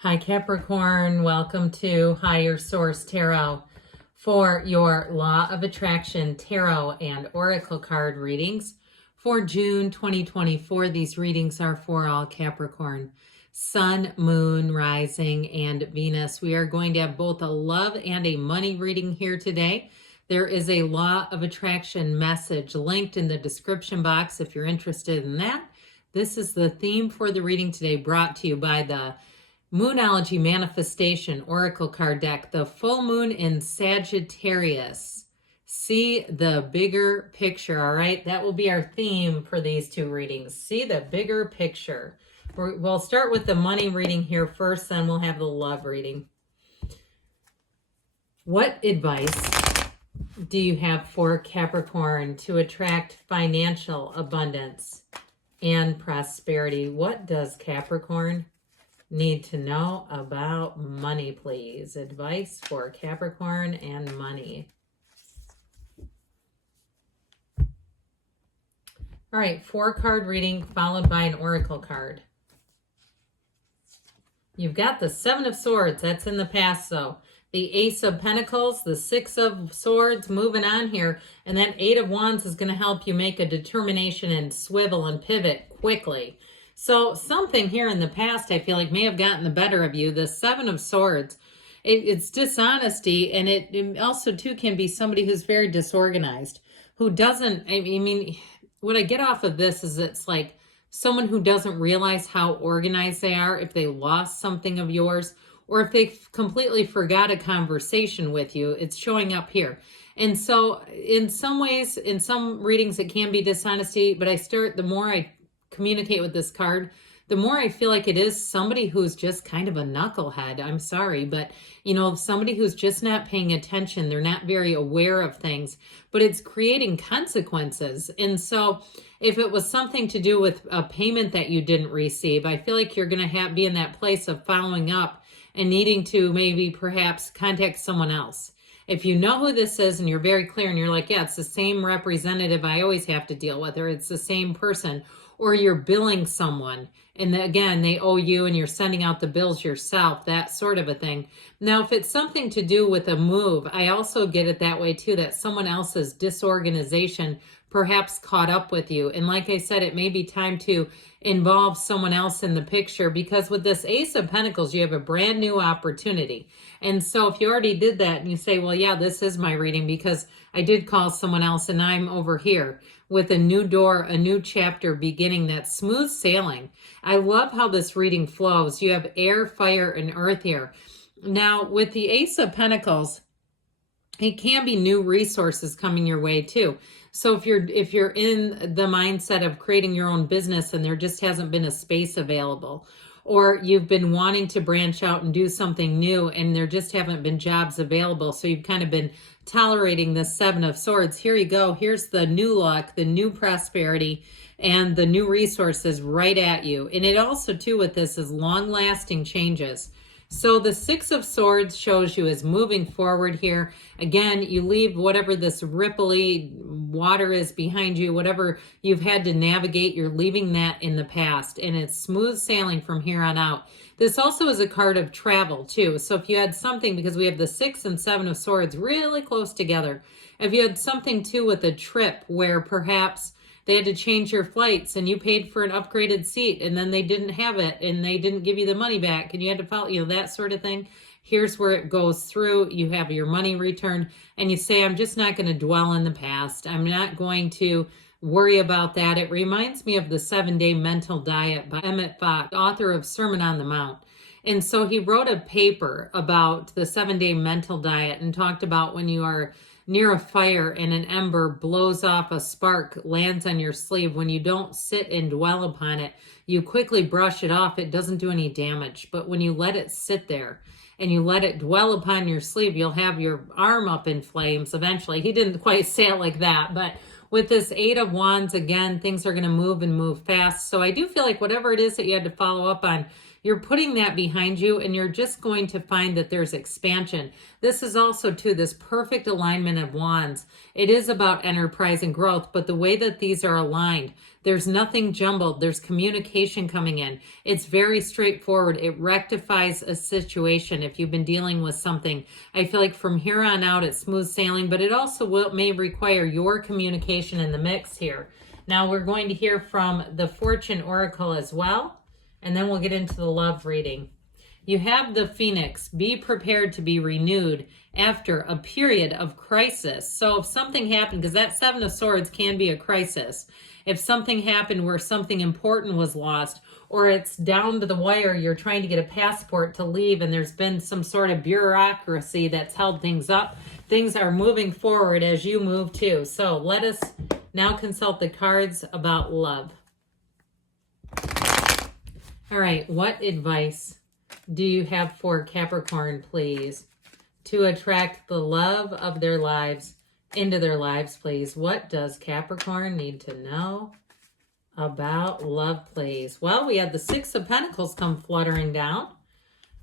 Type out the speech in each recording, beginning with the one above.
Hi Capricorn, welcome to Higher Source Tarot for your Law of Attraction Tarot and Oracle card readings for June 2024. These readings are for all Capricorn, Sun, Moon, Rising, and Venus. We are going to have both a love and a money reading here today. There is a Law of Attraction message linked in the description box if you're interested in that. This is the theme for the reading today, brought to you by the Moonology Manifestation Oracle card deck, the full moon in Sagittarius. See the bigger picture, all right? That will be our theme for these two readings. See the bigger picture. We'll start with the money reading here first, then we'll have the love reading. What advice do you have for Capricorn to attract financial abundance and prosperity? What does Capricorn need to know about money, please? Advice for Capricorn and money. All right, 4-card reading followed by an oracle card. You've got the 7 of Swords. That's in the past, though. The Ace of Pentacles, the 6 of Swords, moving on here. And that 8 of Wands is going to help you make a determination and swivel and pivot quickly. So something here in the past, I feel like, may have gotten the better of you. The 7 of Swords, it's dishonesty, and it also, too, can be somebody who's very disorganized, who doesn't, I mean, what I get off of this is it's like someone who doesn't realize how organized they are if they lost something of yours, or if they completely forgot a conversation with you. It's showing up here. And so in some ways, in some readings, it can be dishonesty, but the more I communicate with this card, the more I feel like it is somebody who's just kind of a knucklehead. I'm sorry, but somebody who's just not paying attention. They're not very aware of things, but it's creating consequences. And so if it was something to do with a payment that you didn't receive, I feel like you're going to be in that place of following up and needing to maybe perhaps contact someone else. If you know who this is and you're very clear and you're like, yeah, it's the same representative I always have to deal with, or it's the same person, or you're billing someone and again, they owe you and you're sending out the bills yourself, that sort of a thing. Now, if it's something to do with a move, I also get it that way too, that someone else's disorganization perhaps caught up with you. And like I said, it may be time to involve someone else in the picture, because with this Ace of Pentacles, you have a brand new opportunity. And so if you already did that and you say, well, yeah, this is my reading because I did call someone else and I'm over here with a new door, a new chapter beginning, that smooth sailing. I love how this reading flows. You have air, fire, and earth here. Now, with the Ace of Pentacles, it can be new resources coming your way too. So if you're in the mindset of creating your own business and there just hasn't been a space available, or you've been wanting to branch out and do something new and there just haven't been jobs available, so you've kind of been tolerating the 7 of Swords, here you go. Here's the new luck, the new prosperity, and the new resources right at you. And it also, too, with this is long-lasting changes. So the 6 of Swords shows you as moving forward here. Again, you leave whatever this ripply water is behind you, whatever you've had to navigate, you're leaving that in the past, and it's smooth sailing from here on out. This also is a card of travel too. So if you had something, because we have the 6 and 7 of Swords really close together, if you had something too with a trip where perhaps they had to change your flights and you paid for an upgraded seat and then they didn't have it and they didn't give you the money back and you had to follow, that sort of thing. Here's where it goes through. You have your money returned and you say, I'm just not going to dwell in the past. I'm not going to worry about that. It reminds me of the 7-Day Mental Diet by Emmett Fox, author of Sermon on the Mount. And so he wrote a paper about the 7-Day Mental Diet and talked about when you are near a fire and an ember blows off, a spark lands on your sleeve. When you don't sit and dwell upon it, you quickly brush it off. It doesn't do any damage. But when you let it sit there and you let it dwell upon your sleeve, you'll have your arm up in flames eventually. He didn't quite say it like that, but with this 8 of Wands, again, things are going to move and move fast. So I do feel like whatever it is that you had to follow up on, you're putting that behind you and you're just going to find that there's expansion. This is also, too, this perfect alignment of wands. It is about enterprise and growth, but the way that these are aligned, There's nothing jumbled. There's communication coming in. It's very straightforward. It rectifies a situation if you've been dealing with something. I feel like from here on out, it's smooth sailing, but it also may require your communication in the mix here. Now we're going to hear from the Fortune Oracle as well, and then we'll get into the love reading. You have the Phoenix. Be prepared to be renewed after a period of crisis. So if something happened, because that Seven of Swords can be a crisis. If something happened where something important was lost, or it's down to the wire, you're trying to get a passport to leave and there's been some sort of bureaucracy that's held things up, things are moving forward as you move too. So let us now consult the cards about love. All right, what advice do you have for Capricorn, please, to attract the love of their lives into their lives, please? What does Capricorn need to know about love, please? Well, we had the Six of Pentacles come fluttering down.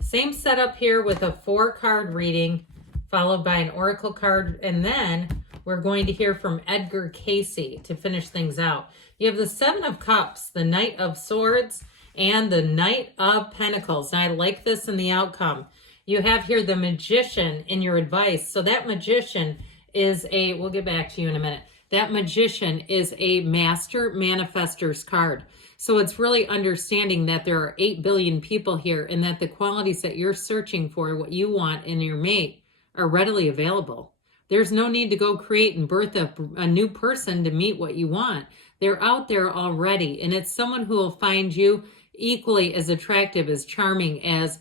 Same setup here with a 4-card reading, followed by an oracle card, and then we're going to hear from Edgar Casey to finish things out. You have the Seven of Cups, the Knight of Swords, and the Knight of Pentacles. Now, I like this in the outcome. You have here the Magician in your advice. So that Magician is we'll get back to you in a minute. That Magician is a Master Manifestor's card. So it's really understanding that there are 8 billion people here and that the qualities that you're searching for, what you want in your mate, are readily available. There's no need to go create and birth a new person to meet what you want. They're out there already, and it's someone who will find you equally as attractive, as charming, as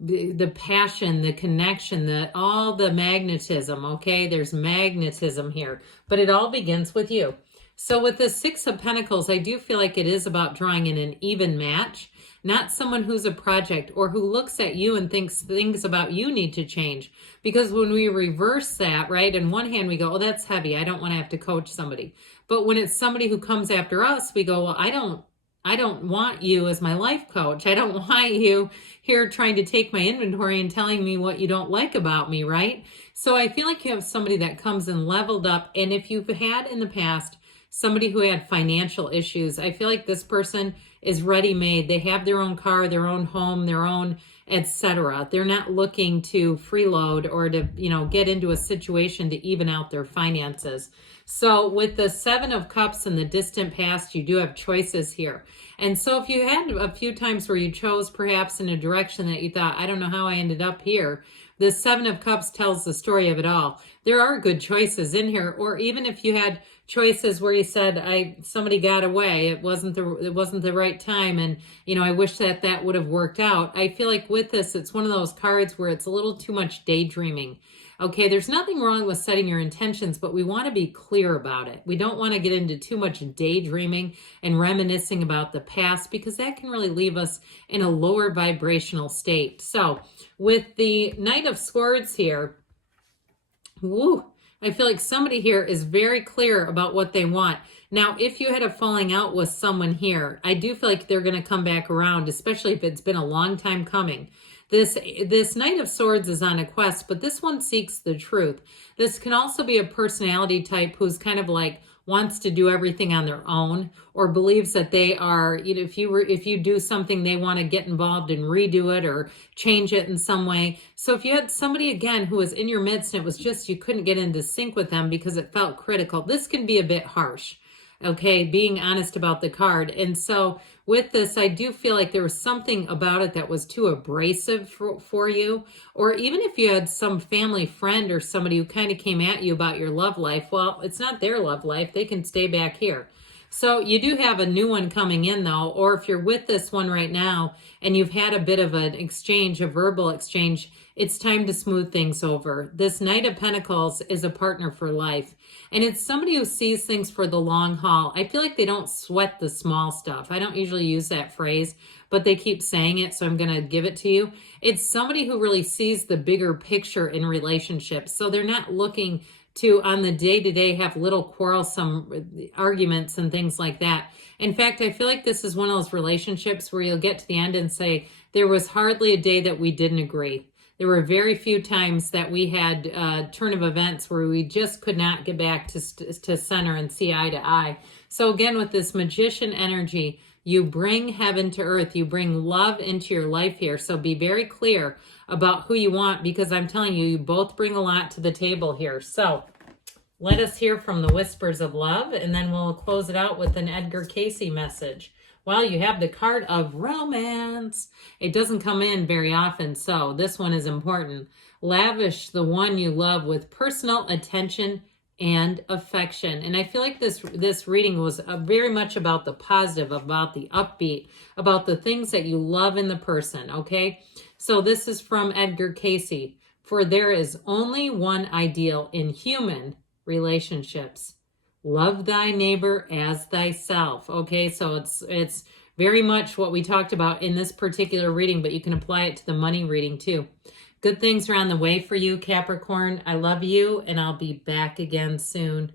the passion, the connection, all the magnetism, okay? There's magnetism here, but it all begins with you. So with the Six of Pentacles, I do feel like it is about drawing in an even match, not someone who's a project or who looks at you and thinks things about you need to change. Because when we reverse that, right, in one hand we go, oh, that's heavy, I don't want to have to coach somebody. But when it's somebody who comes after us, we go, well, I don't want you as my life coach. I don't want you here trying to take my inventory and telling me what you don't like about me, right? So I feel like you have somebody that comes and leveled up. And if you've had in the past somebody who had financial issues, I feel like this person is ready-made. They have their own car, their own home, their own etc. They're not looking to freeload or to, get into a situation to even out their finances. So with the Seven of Cups in the distant past, you do have choices here. And so if you had a few times where you chose perhaps in a direction that you thought, I don't know how I ended up here, the Seven of Cups tells the story of it all. There are good choices in here. Or even if you had choices where you said, somebody got away, it wasn't the right time, and I wish that would have worked out. I feel like with this, it's one of those cards where it's a little too much daydreaming. Okay, there's nothing wrong with setting your intentions, but we want to be clear about it. We don't want to get into too much daydreaming and reminiscing about the past, because that can really leave us in a lower vibrational state. So with the Knight of Swords here, I feel like somebody here is very clear about what they want. Now, if you had a falling out with someone here, I do feel like they're going to come back around, especially if it's been a long time coming. This Knight of Swords is on a quest, but this one seeks the truth. This can also be a personality type who's kind of like wants to do everything on their own, or believes that they are, if you do something, they want to get involved and redo it or change it in some way. So if you had somebody, again, who was in your midst and it was just you couldn't get into sync with them because it felt critical, this can be a bit harsh. Okay, being honest about the card. And so with this, I do feel like there was something about it that was too abrasive for you. Or even if you had some family friend or somebody who kind of came at you about your love life, well, it's not their love life. They can stay back here. So you do have a new one coming in, though. Or if you're with this one right now and you've had a bit of an exchange, a verbal exchange, it's time to smooth things over. This Knight of Pentacles is a partner for life. And it's somebody who sees things for the long haul. I feel like they don't sweat the small stuff. I don't usually use that phrase, but they keep saying it, so I'm going to give it to you. It's somebody who really sees the bigger picture in relationships. So they're not looking to, on the day-to-day, have little quarrelsome arguments and things like that. In fact, I feel like this is one of those relationships where you'll get to the end and say, there was hardly a day that we didn't agree. There were very few times that we had a turn of events where we just could not get back to center and see eye to eye. So again, with this magician energy, you bring heaven to earth. You bring love into your life here. So be very clear about who you want, because I'm telling you, you both bring a lot to the table here. So let us hear from the whispers of love, and then we'll close it out with an Edgar Cayce message. Well, you have the card of romance. It doesn't come in very often, so this one is important. Lavish the one you love with personal attention and affection. And I feel like this reading was very much about the positive, about the upbeat, about the things that you love in the person, okay? So this is from Edgar Cayce. For there is only one ideal in human relationships. Love thy neighbor as thyself. Okay, so it's very much what we talked about in this particular reading, but you can apply it to the money reading too. Good things are on the way for you, Capricorn. I love you, and I'll be back again soon.